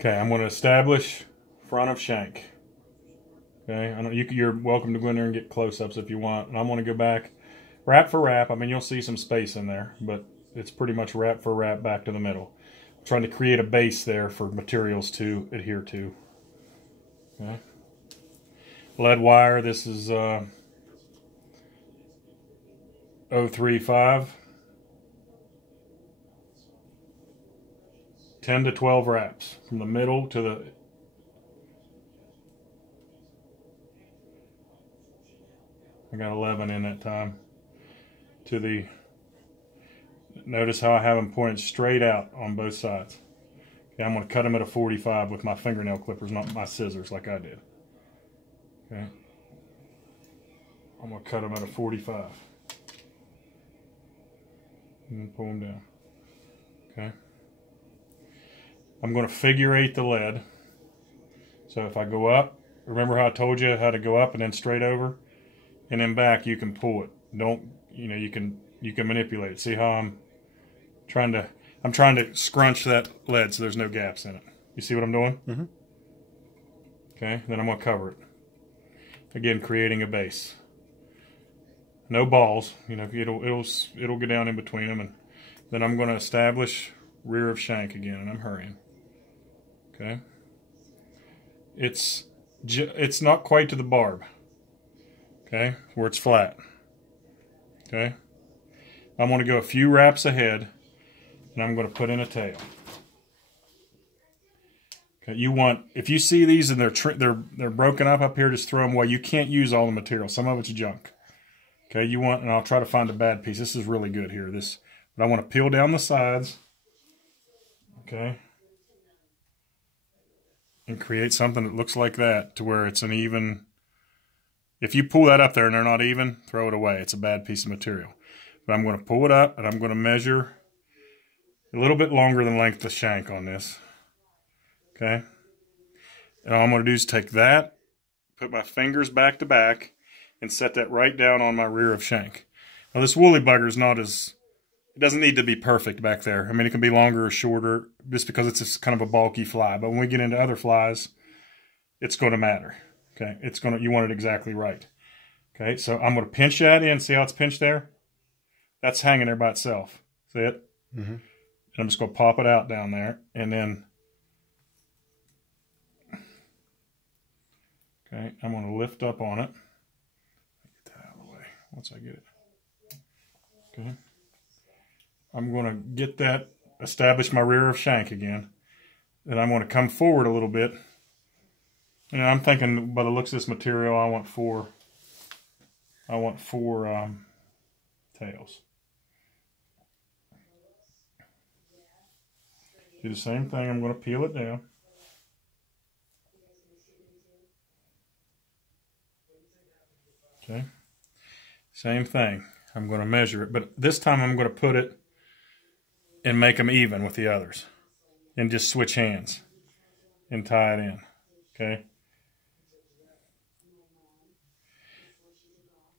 Okay, I'm going to establish front of shank. Okay, I know you're welcome to go in there and get close-ups if you want. And I'm going to go back wrap for wrap. I mean, you'll see some space in there, but it's pretty much wrap for wrap back to the middle. I'm trying to create a base there for materials to adhere to. Okay. Lead wire, this is 035. 10 to 12 wraps from the middle to the I got 11 in that time to the notice how I have them pointed straight out on both sides. Okay, I'm going to cut them at a 45 with my fingernail clippers, not my scissors like I did. Okay, I'm going to cut them at a 45 and pull them down. Okay, I'm going to figure eight the lead. So if I go up, remember how I told you how to go up and then straight over, and then back, you can pull it. Don't, you can manipulate it. See how I'm trying to scrunch that lead so there's no gaps in it. You see what I'm doing? Mm-hmm. Okay, then I'm going to cover it. Again, creating a base. No balls, it'll go down in between them, and then I'm going to establish rear of shank again, and I'm hurrying. Okay. It's not quite to the barb. Okay, where it's flat. Okay. I'm going to go a few wraps ahead, and I'm going to put in a tail. Okay, if you see these and they're broken up here, just throw them away. You can't use all the material. Some of it's junk. Okay, and I'll try to find a bad piece. This is really good here. But I want to peel down the sides. Okay. And create something that looks like that to where it's an even. If you pull that up there and they're not even, throw it away. It's a bad piece of material. But I'm going to pull it up and I'm going to measure a little bit longer than length of shank on this. Okay. And all I'm going to do is take that, put my fingers back to back, and set that right down on my rear of shank. Now this woolly bugger is it doesn't need to be perfect back there. I mean, it can be longer or shorter just because it's kind of a bulky fly. But when we get into other flies, it's going to matter. Okay, you want it exactly right. Okay, so I'm going to pinch that in. See how it's pinched there? That's hanging there by itself. See it? Mm-hmm. And I'm just going to pop it out down there, and then okay, I'm going to lift up on it. Get that out of the way once I get it. Okay, I'm going to get that, establish my rear of shank again. Then I'm going to come forward a little bit. I'm thinking by the looks of this material, I want four tails. Do the same thing. I'm going to peel it down. Okay. Same thing. I'm going to measure it, but this time I'm going to put it and make them even with the others, and just switch hands and tie it in. Okay.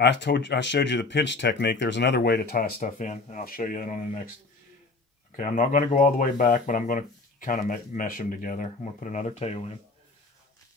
I showed you the pinch technique. There's another way to tie stuff in, and I'll show you that on the next. Okay, I'm not going to go all the way back, but I'm going to kind of mesh them together. I'm going to put another tail in.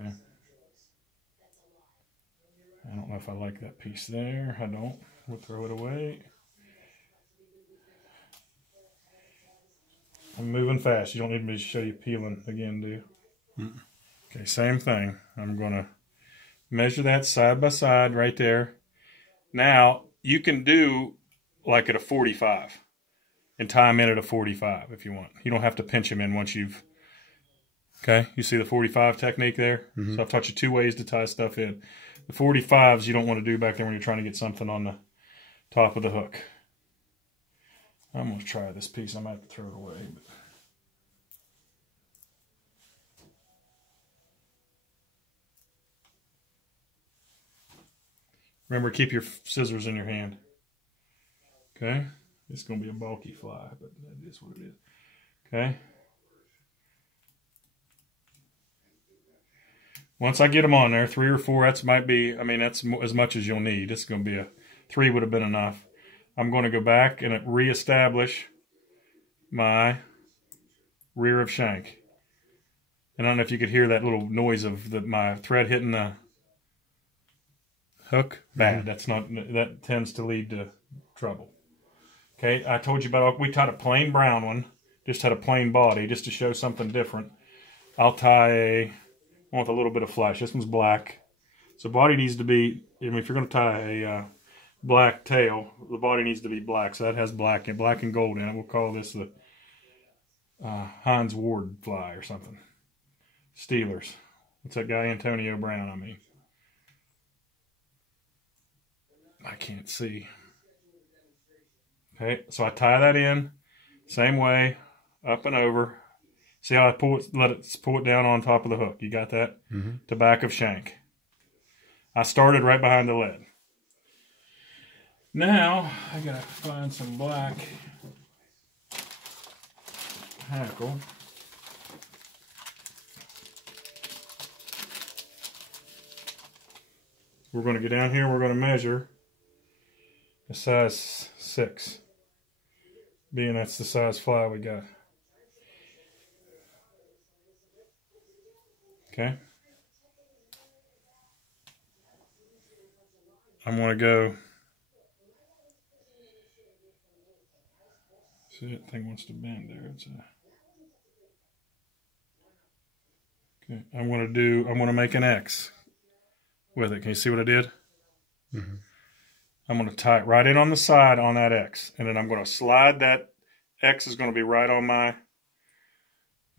Okay. I don't know if I like that piece there. I don't. We'll throw it away. I'm moving fast. You don't need me to show you peeling again, do you? Mm-mm. Okay, same thing. I'm going to measure that side by side right there. Now, you can do like at a 45 and tie them in at a 45 if you want. You don't have to pinch them in once you've... Okay, you see the 45 technique there? Mm-hmm. So I've taught you two ways to tie stuff in. The 45s you don't want to do back there when you're trying to get something on the top of the hook. I'm going to try this piece. I might have to throw it away. But... Remember, keep your scissors in your hand. Okay? It's going to be a bulky fly, but that is what it is. Okay? Once I get them on there, 3 or 4, that's as much as you'll need. It's going to be 3 would have been enough. I'm going to go back and reestablish my rear of shank. And I don't know if you could hear that little noise of my thread hitting the hook. Bad. That's not, that tends to lead to trouble. Okay, I told you about, we tied a plain brown one. Just had a plain body, just to show something different. I'll tie one with a little bit of flash. This one's black. So body needs to be, I mean, if you're going to tie a black tail, the body needs to be black. So that has black and gold in it. We'll call this the Heinz Ward fly or something. Steelers. What's that guy, Antonio Brown, I mean. I can't see. Okay, so I tie that in, same way, up and over. See how I pull it down on top of the hook. You got that? To back of shank. I started right behind the lead. Now, I gotta find some black hackle. We're gonna get down here, we're gonna measure a size 6. Being that's the size fly we got. Okay. I'm going to go. See, that thing wants to bend there. Okay. I'm going to make an X with it. Can you see what I did? I'm going to tie it right in on the side on that X. And then I'm going to slide that X is going to be right on my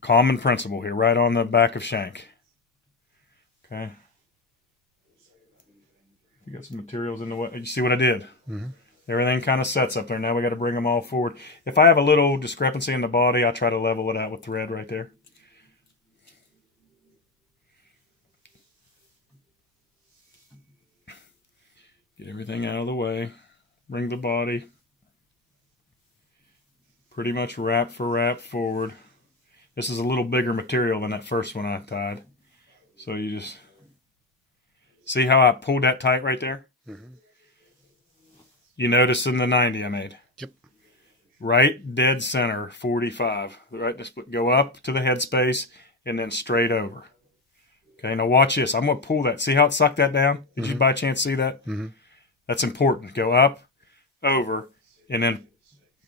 common principle here, right on the back of shank. Okay. You got some materials in the way. You see what I did? Everything kind of sets up there. Now we got to bring them all forward. If I have a little discrepancy in the body, I try to level it out with thread right there. Get everything out of the way. Bring the body pretty much wrap for wrap forward. This is a little bigger material than that first one I tied. So you just see how I pulled that tight right there? You notice in the 90 I made. Yep. Right dead center, 45. Right, just go up to the headspace and then straight over. Okay, now watch this. I'm going to pull that. See how it sucked that down? Did you by chance see that? That's important. Go up, over, and then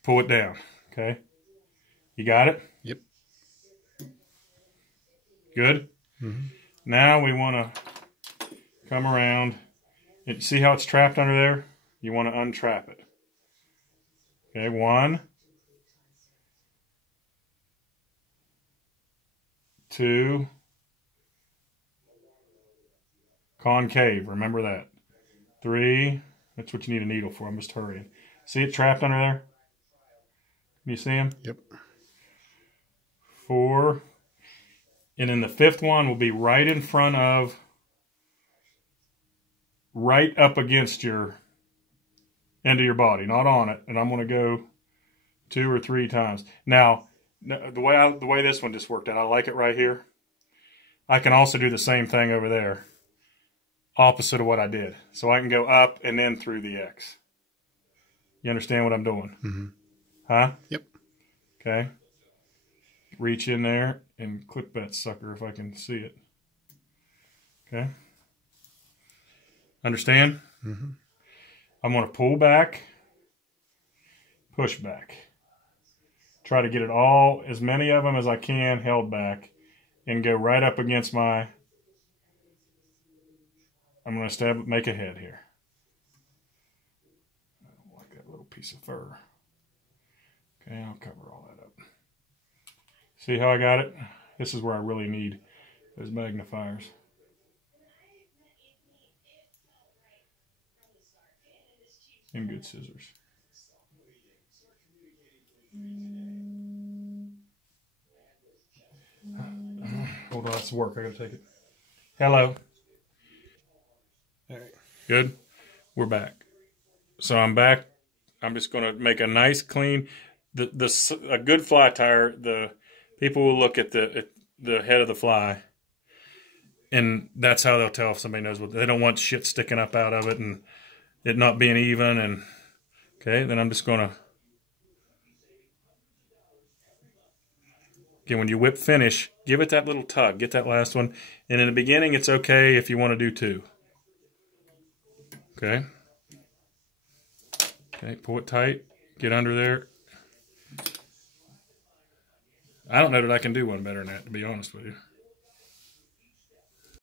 pull it down. Okay? You got it? Yep. Good? Now we want to come around. And see how it's trapped under there? You want to untrap it. Okay, 1, 2, concave, remember that. 3, that's what you need a needle for, I'm just hurrying. See it trapped under there? Can you see him? Yep. 4, and then the 5th one will be right in front of, right up against your end of your body, not on it. And I'm going to go 2 or 3 times. Now, the way this one just worked out, I like it right here. I can also do the same thing over there, opposite of what I did. So I can go up and then through the X. You understand what I'm doing? Huh? Yep. Okay. Reach in there and clip that sucker if I can see it. Okay. Understand? I'm going to pull back, push back. Try to get it all, as many of them as I can, held back, and go right up against my, I'm going to make a head here. I don't like that little piece of fur. Okay, I'll cover all that up. See how I got it? This is where I really need those magnifiers. And good scissors. Hold on, that's work. I gotta take it. Hello. All right. Good. We're back. So I'm back. I'm just gonna make a nice clean. A good fly tire. The people will look at the head of the fly, and that's how they'll tell if somebody knows what. They don't want shit sticking up out of it and it not being even. And okay, then I'm just gonna Again, when you whip finish, give it that little tug. Get that last one. And in the beginning, it's okay if you want to do 2. Okay. Okay, pull it tight. Get under there. I don't know that I can do one better than that, to be honest with you.